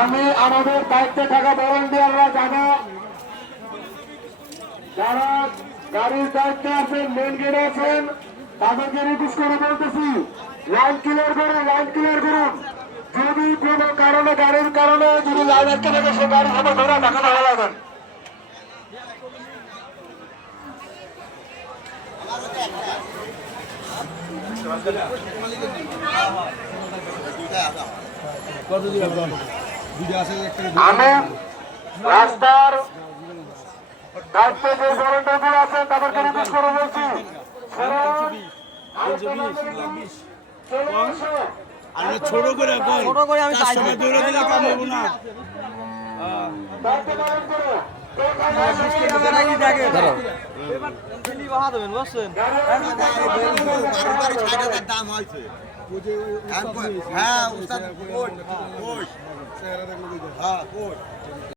আমি আমাদের দায়িত্বে থাকা ভলান্টিয়াররা যারা গাড়ির দায়িত্বে আছেন, মেন গেটে আছেন, তাদেরকে রিকোয়েস্ট করে বলতেছি লাইন ক্লিয়ার করুন, লাইন ক্লিয়ার করুন। যদি কোনো কারণে গাড়ির কারণে যদি লাইন আটকে থাকে সে গাড়ি সময় ধরে টাকা ভালো লাগবেন। আমি রাস্তার দায়িত্বে যে ভলান্টিয়ারগুলো আছেন তাদেরকে রিকোয়েস্ট করে বলছি ছোট করে আমি সময় দৌড়ে দিলে কাম হবো না। দাম হয়েছে হ্যাঁ